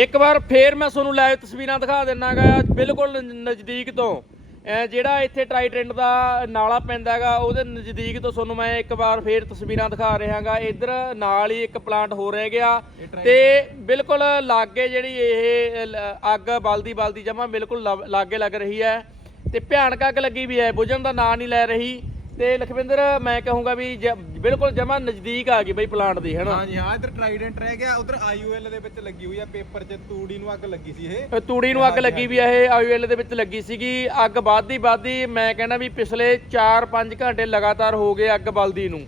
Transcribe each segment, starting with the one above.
ਇੱਕ ਵਾਰ ਫੇਰ ਮੈਂ ਤੁਹਾਨੂੰ ਲਾਈਵ ਤਸਵੀਰਾਂ ਦਿਖਾ ਦਿੰਨਾਗਾ ਬਿਲਕੁਲ ਨਜ਼ਦੀਕ ਤੋਂ। ਜਿਹੜਾ ਇੱਥੇ ਟਰਾਈ ਟ੍ਰੈਂਡ ਦਾ ਨਾਲਾ ਪੈਂਦਾ ਹੈਗਾ ਉਹਦੇ ਨਜ਼ਦੀਕ ਤੋਂ ਤੁਹਾਨੂੰ ਮੈਂ ਇੱਕ ਵਾਰ ਫੇਰ ਤਸਵੀਰਾਂ ਦਿਖਾ ਰਿਹਾਗਾ। ਇੱਧਰ ਨਾਲ ਹੀ ਇੱਕ ਪਲਾਂਟ ਹੋ ਰਹਿ ਗਿਆ ਤੇ ਬਿਲਕੁਲ ਲਾਗੇ ਜਿਹੜੀ ਇਹ ਅੱਗ ਬਲਦੀ ਬਲਦੀ ਜਮਾ ਬਿਲਕੁਲ ਲਾਗੇ ਲੱਗ ਰਹੀ ਹੈ ਤੇ ਭਿਆਨਕ ਅੱਗ ਲੱਗੀ ਵੀ ਹੈ ਬੁਝਣ ਦਾ ਨਾਂ ਨਹੀਂ ਲੈ ਰਹੀ। ਤੇ ਲਖਵਿੰਦਰ ਮੈਂ ਕਹੂੰਗਾ ਵੀ ਜ- ਬਿਲਕੁਲ ਜਮਾ ਨਜ਼ਦੀਕ ਆ ਗਈ ਬਈ ਪਲਾਂਟ ਦੀ ਹੈਨਾ? ਹਾਂਜੀ ਹਾਂ ਇੱਧਰ ਟ੍ਰਾਈਡੈਂਟ ਰਹਿ ਗਿਆ ਉਧਰ ਆਈਓਐਲ ਦੇ ਵਿੱਚ ਲੱਗੀ ਹੋਈ ਆ ਪੇਪਰ 'ਚ ਤੂੜੀ ਨੂੰ ਅੱਗ ਲੱਗੀ ਸੀ ਇਹ। ਇਹ ਤੂੜੀ ਨੂੰ ਅੱਗ ਲੱਗੀ ਵੀ ਆ ਇਹ ਆਈਓਐਲ ਦੇ ਵਿੱਚ ਲੱਗੀ ਸੀਗੀ ਅੱਗ ਵੱਧਦੀ ਵੱਧਦੀ ਮੈਂ ਕਹਿੰਦਾ ਵੀ ਪਿਛਲੇ 4-5 ਘੰਟੇ ਲਗਾਤਾਰ ਹੋ ਗਏ ਅੱਗ ਬਲਦੀ ਨੂੰ।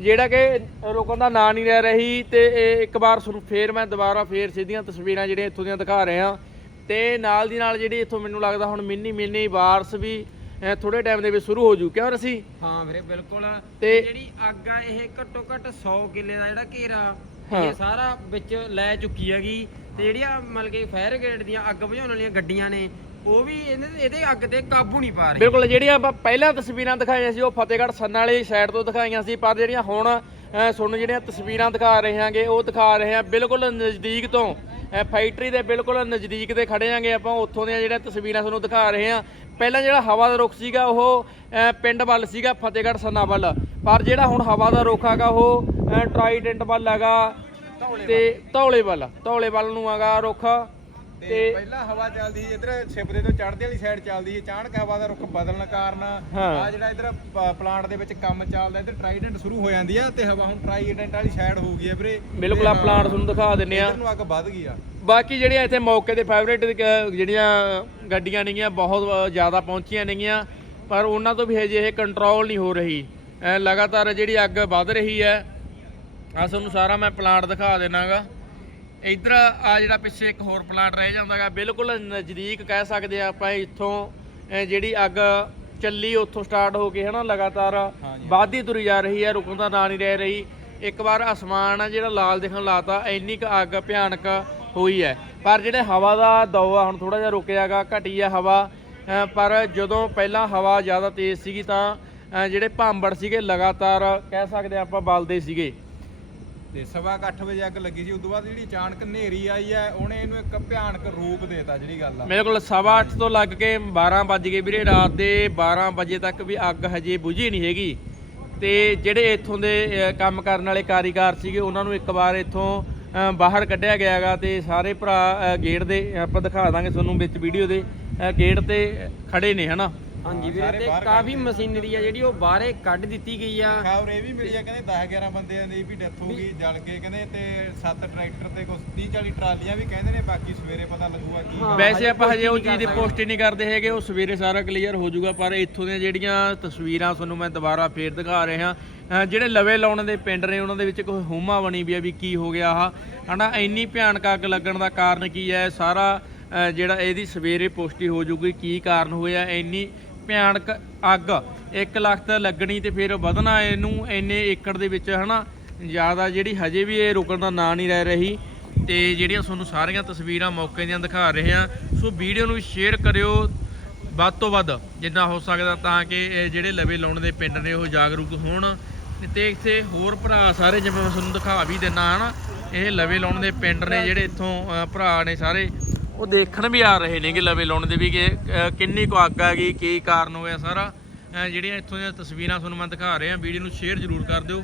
ਜਿਹੜਾ ਕਿ ਰੁਕਣ ਦਾ ਨਾਂ ਨਹੀਂ ਲੈ ਰਹੀ ਤੇ ਇਹ ਇੱਕ ਵਾਰ ਤੁਹਾਨੂੰ ਫੇਰ ਮੈਂ ਦੁਬਾਰਾ ਫੇਰ ਸਿੱਧੀਆਂ ਤਸਵੀਰਾਂ ਜਿਹੜੀਆਂ ਇੱਥੋਂ ਦੀਆਂ ਦਿਖਾ ਰਿਹਾ। ਤੇ ਨਾਲ ਦੀ ਨਾਲ ਜਿਹੜੀ ਇੱਥੋਂ ਮੈਨੂੰ ਲੱਗਦਾ ਹੁਣ ਮਿੰਨੀ ਮਿੰਨੀ ਬਾਰਸ ਵੀ ਥੋੜੇ ਟਾਈਮ ਦੇ ਵਿੱਚ ਸ਼ੁਰੂ ਹੋ ਜੂ ਕਿਉਂ ਰਸੀ? ਹਾਂ ਵੀਰੇ ਬਿਲਕੁਲ। ਤੇ- ਜਿਹੜੀ ਅੱਗ ਆ ਇਹ ਘੱਟੋ ਘੱਟ 100 ਕਿੱਲੇ ਦਾ ਜਿਹੜਾ ਘੇਰਾ। ਇਹ ਸਾਰਾ ਵਿੱਚ ਲੈ ਚੁੱਕੀ ਹੈਗੀ। ਤੇ ਜਿਹੜੀਆਂ ਮਤਲਬ ਕਿ ਫਾਇਰ ਬ੍ਰਿਗੇਡ ਦੀਆਂ ਅੱਗ ਬੁਝਾਉਣ ਵਾਲੀਆਂ ਗੱਡੀਆਂ ਨੇ ਉਹ ਵੀ ਇਹਦੇ ਇਹਦੇ ਅੱਗ ਤੇ ਕਾਬੂ ਨਹੀਂ ਪਾ ਰਹੀ। ਬਿਲਕੁਲ ਜਿਹੜੀਆਂ ਆਪਾਂ ਪਹਿਲਾਂ ਤਸਵੀਰਾਂ ਦਿਖਾਈਆਂ ਸੀ ਉਹ ਫਤਿਹਗੜ੍ਹ ਸੰਨ ਵਾਲੀ ਸਾਈਡ ਤੋਂ ਦਿਖਾਈਆਂ ਸੀ ਪਰ ਜਿਹੜੀਆਂ ਹੁਣ ਤੁਹਾਨੂੰ ਜਿਹੜੀਆਂ ਤਸਵੀਰਾਂ ਦਿਖਾ ਰਹੇ ਹਾਂਗੇ ਉਹ ਦਿਖਾ ਰਹੇ ਹਾਂ ਬਿਲਕੁਲ ਨਜ਼ਦੀਕ ਤੋਂ। ਫੈਕਟਰੀ ਦੇ ਬਿਲਕੁਲ ਨਜ਼ਦੀਕ ਤੇ ਖੜੇ ਹਾਂਗੇ ਆਪਾਂ ਉੱਥੋਂ ਦੀਆਂ ਜਿਹੜੀਆਂ ਤਸਵੀਰਾਂ ਤੁਹਾਨੂੰ ਦਿਖਾ ਰਹੇ ਹਾਂ। ਪਹਿਲਾਂ ਜਿਹੜਾ ਹਵਾ ਦਾ ਰੁਖ ਸੀਗਾ ਉਹ ਪਿੰਡ ਵੱਲ ਸੀਗਾ ਫਤਿਹਗੜ੍ਹ ਸੰਨਾ ਵੱਲ। ਪਰ ਜਿਹੜਾ ਹੁਣ ਹਵਾ ਦਾ ਰੁਖ ਹੈਗਾ ਉਹ ਅਹ, ਟਰਾਈਡੈਂਟ ਵੱਲ ਹੈਗਾ ਤੇ ਧੌਲੇ ਵੱਲ। ਧੌਲੇ ਵੱਲ ਨੂੰ ਹੈਗਾ ਰੁਖ। ਤੇ ਪਹਿਲਾਂ ਹਵਾ ਚੱਲਦੀ ਸੀ ਇੱਧਰ ਛਿਪਰੇ ਤੋਂ ਚੜ੍ਹਦੇ ਵਾਲੀ ਸਾਈਡ ਚੱਲਦੀ ਸੀ ਅਚਾਨਕ ਹਵਾ ਦਾ ਰੁਖ ਬਦਲਣ ਕਾਰਨ। ਆ ਜਿਹੜਾ ਇੱਧਰ ਪਲਾਂਟ ਦੇ ਵਿੱਚ ਕੰਮ ਚੱਲਦਾ ਇੱਧਰ ਟ੍ਰਾਈਡੈਂਟ ਸ਼ੁਰੂ ਹੋ ਜਾਂਦੀ ਆ ਤੇ ਹਵਾ ਹੁਣ ਟ੍ਰਾਈਡੈਂਟ ਵਾਲੀ ਸਾਈਡ ਹੋ ਗਈ ਹੈ ਵੀਰੇ। ਬਿਲਕੁਲ ਆ ਪਲਾਂਟ ਤੁਹਾਨੂੰ ਦਿਖਾ ਦਿੰਨੇ ਆ। ਇੱਧਰ ਨੂੰ ਅੱਗ ਵੱਧ ਗਈ ਆ। ਬਾਕੀ ਜਿਹੜੀਆਂ ਇੱਥੇ ਮੌਕੇ ਤੇ ਫੇਵਰੇਟ ਜਿਹੜੀਆਂ ਗੱਡੀਆਂ ਨੇਗੀਆਂ ਬਹੁਤ ਜ਼ਿਆਦਾ ਪਹੁੰਚੀਆਂ ਨੇਗੀਆਂ ਪਰ ਉਹਨਾਂ ਤੋਂ ਵੀ ਹਜੇ ਇਹ ਕੰਟਰੋਲ ਨਹੀਂ ਹੋ ਰਹੀ। ਐ ਲਗਾਤਾਰ ਜਿਹੜੀ ਅੱਗ ਵੱਧ ਰਹੀ ਹੈ ਆ ਤੁਹਾਨੂੰ ਸਾਰਾ ਮੈਂ ਪਲਾਂਟ ਦਿਖਾ ਦੇਣਾਗਾ ਇੱਧਰ ਆ ਜਿਹੜਾ ਪਿੱਛੇ ਇੱਕ ਹੋਰ ਪਲਾਂਟ ਰਹਿ ਜਾਂਦਾਗਾ ਬਿਲਕੁਲ ਨਜ਼ਦੀਕ ਕਹਿ ਸਕਦੇ ਆ ਆਪਾਂ ਇੱਥੋਂ ਜਿਹੜੀ ਅੱਗ ਚੱਲੀ ਉੱਥੋਂ ਸਟਾਰਟ ਹੋ ਕੇ ਹਨਾ ਲਗਾਤਾਰ। ਵੱਧਦੀ ਤੁਰੀ ਜਾ ਰਹੀ ਹੈ ਰੁਕਣ ਦਾ ਨਾਂ ਨਹੀਂ ਰਹਿ ਰਹੀ। ਇੱਕ ਵਾਰ ਅਸਮਾਨ ਆ ਜਿਹੜਾ ਲਾਲ ਦਿਖਣ ਲਾਤਾ ਇੰਨੀ ਕੁ ਅੱਗ ਭਿਆਨਕ ਹੋਈ ਹੈ। ਪਰ ਜਿਹੜੇ ਹਵਾ ਦਾ ਦੌ ਆ ਹੁਣ ਥੋੜਾ ਜਿਹਾ ਰੁਕਿਆਗਾ ਘਟੀ ਆ ਹਵਾ ਪਰ ਜਦੋਂ ਪਹਿਲਾਂ ਹਵਾ ਜ਼ਿਆਦਾ ਤੇਜ਼ ਸੀਗੀ ਤਾਂ ਜਿਹੜੇ ਭਾਂਬੜ ਸੀਗੇ ਲਗਾਤਾਰ ਕਹਿ ਸਕਦੇ ਆਪਾਂ ਬਲਦੇ ਸੀਗੇ। ਤੇ ਸਵਾ ਕੁ ਅੱਠ ਵਜੇ ਅੱਗ ਲੱਗੀ ਸੀ, ਉਦੋਂ ਬਾਅਦ ਜਿਹੜੀ ਅਚਾਨਕ ਹਨੇਰੀ ਆਈ ਹੈ, ਉਹਨੇ ਇਹਨੂੰ ਇੱਕ ਭਿਆਨਕ ਰੂਪ ਦੇਤਾ ਜਿਹੜੀ ਗੱਲ ਆ। ਮੇਰੇ ਕੋਲ ਸਵਾ ਅੱਠ ਤੋਂ ਲੱਗ ਕੇ 12 ਵੱਜ ਗਏ ਵੀਰੇ, ਰਾਤ ਦੇ 12 ਵਜੇ ਤੱਕ ਵੀ ਅੱਗ ਹਜੇ ਬੁਝੀ ਨਹੀਂ ਹੈਗੀ। ਤੇ ਜਿਹੜੇ ਇੱਥੋਂ ਦੇ ਕੰਮ ਕਰਨ ਵਾਲੇ ਕਾਰੀਗਰ ਸੀਗੇ, ਉਹਨਾਂ ਨੂੰ ਇੱਕ ਵਾਰ ਇੱਥੋਂ ਬਾਹਰ ਕੱਢਿਆ ਗਿਆਗਾ ਤੇ ਸਾਰੇ ਭਰਾ ਗੇਟ ਦੇ ਆਪਾਂ ਦਿਖਾ ਦਾਂਗੇ ਤੁਹਾਨੂੰ ਵਿੱਚ ਵੀਡੀਓ ਦੇ ਗੇਟ ਤੇ ਖੜੇ ਨੇ, ਹਨਾ? ਹਾਂਜੀ ਵੀਰੇ ਤੇ ਕਾਫੀ ਮਸ਼ੀਨਰੀ ਆ ਜਿਹੜੀ ਉਹ ਬਾਹਰੇ ਕੱਢ ਦਿੱਤੀ ਗਈ ਆ। ਖਬਰ ਇਹ ਵੀ ਮਿਲੀ ਆ ਕਹਿੰਦੇ 10 11 ਬੰਦਿਆਂ ਦੀ ਵੀ ਡੈਥ ਹੋ ਗਈ ਜਲ ਕੇ ਕਹਿੰਦੇ ਤੇ 7 ਟਰੈਕਟਰ ਤੇ ਕੁਝ 30 40 ਟਰਾਲੀਆਂ ਵੀ ਕਹਿੰਦੇ ਨੇ ਬਾਕੀ ਸਵੇਰੇ ਪਤਾ ਲੱਗੂਗਾ ਕੀ ਹਾਂ। ਵੈਸੇ ਆਪਾਂ ਹਜੇ ਉਹ ਚੀਜ਼ ਦੀ ਪੁਸ਼ਟੀ ਨਹੀਂ ਕਰਦੇ ਹੈਗੇ ਉਹ ਸਵੇਰੇ ਸਾਰਾ ਕਲੀਅਰ ਹੋ ਜਾਊਗਾ ਪਰ ਇੱਥੋਂ ਦੀਆਂ ਜਿਹੜੀਆਂ ਤਸਵੀਰਾਂ ਤੁਹਾਨੂੰ ਮੈਂ ਦੁਬਾਰਾ ਫੇਰ ਦਿਖਾ ਰਿਹਾ ਅਹ ਜਿਹੜੇ ਲਵੇ ਲਾਉਣ ਦੇ ਪਿੰਡ ਨੇ ਉਹਨਾਂ ਦੇ ਵਿੱਚ ਕੋਈ ਹੋਮਾ ਬਣੀ ਵੀ ਆ ਵੀ ਕੀ ਹੋ ਗਿਆ ਆਹ। ਹਨਾ ਇੰਨੀ ਭਿਆਨਕ ਅੱਗ ਲੱਗਣ ਦਾ ਕਾਰਨ ਕੀ ਹੈ ਸਾਰਾ ਜਿਹੜਾ ਇਹਦੀ ਸਵੇਰੇ ਪੁਸ਼ਟੀ ਹੋ ਜਾਊਗੀ ਕੀ ਕਾਰਨ ਹੋਇਆ ਇੰਨੀ ਭਿਆਨਕ ਅੱਗ 1 ਲੱਖ ਤਾਂ ਲੱਗਣੀ ਤੇ ਫਿਰ ਵਧਣਾ ਇਹਨੂੰ, ਇੰਨੇ ਏਕੜ ਦੇ ਵਿੱਚ, ਹਨਾ? ਜ਼ਿਆਦਾ ਜਿਹੜੀ ਹਜੇ ਵੀ ਇਹ ਰੁਕਣ ਦਾ ਨਾਂ ਨਹੀਂ ਲੈ ਰਹੀ। ਤੇ ਜਿਹੜੀਆਂ ਤੁਹਾਨੂੰ ਸਾਰੀਆਂ ਤਸਵੀਰਾਂ ਮੌਕੇ ਦੀਆਂ ਦਿਖਾ ਰਹੇ ਹਾਂ, ਸੋ ਵੀਡੀਓ ਨੂੰ ਸ਼ੇਅਰ ਕਰਿਓ ਵੱਧ ਤੋਂ ਵੱਧ, ਜਿੰਨਾ ਹੋ ਸਕਦਾ ਤਾਂ ਕਿ ਇਹ ਜਿਹੜੇ ਲਵੇ ਲਾਉਣ ਦੇ ਪਿੰਡ ਨੇ, ਉਹ ਜਾਗਰੂਕ ਹੋਣ। ਤੇ ਇੱਥੇ ਹੋਰ ਭਰਾ ਸਾਰੇ, ਜਿਵੇਂ ਮੈਂ ਤੁਹਾਨੂੰ ਦਿਖਾ ਵੀ ਦਿੰਨਾ, ਹਨਾ? ਇਹ ਲਵੇ ਲਾਉਣ ਦੇ ਪਿੰਡ ਨੇ, ਜਿਹੜੇ ਇੱਥੋਂ ਭਰਾ ਨੇ ਸਾਰੇ ਉਹ ਦੇਖਣ ਵੀ ਆ ਰਹੇ ਨੇਗੇ ਲਵੇ ਲਾਉਣ ਦੇ ਵੀ ਕਿ ਕਿੰਨੀ ਕੁ ਅੱਗ ਆ ਗਈ, ਕੀ ਕਾਰਨ ਹੋਇਆ ਸਾਰਾ। ਜਿਹੜੀਆਂ ਇੱਥੋਂ ਦੀਆਂ ਤਸਵੀਰਾਂ ਤੁਹਾਨੂੰ ਮੈਂ ਦਿਖਾ ਰਿਹਾ, ਵੀਡੀਓ ਨੂੰ ਸ਼ੇਅਰ ਜ਼ਰੂਰ ਕਰ ਦਿਓ।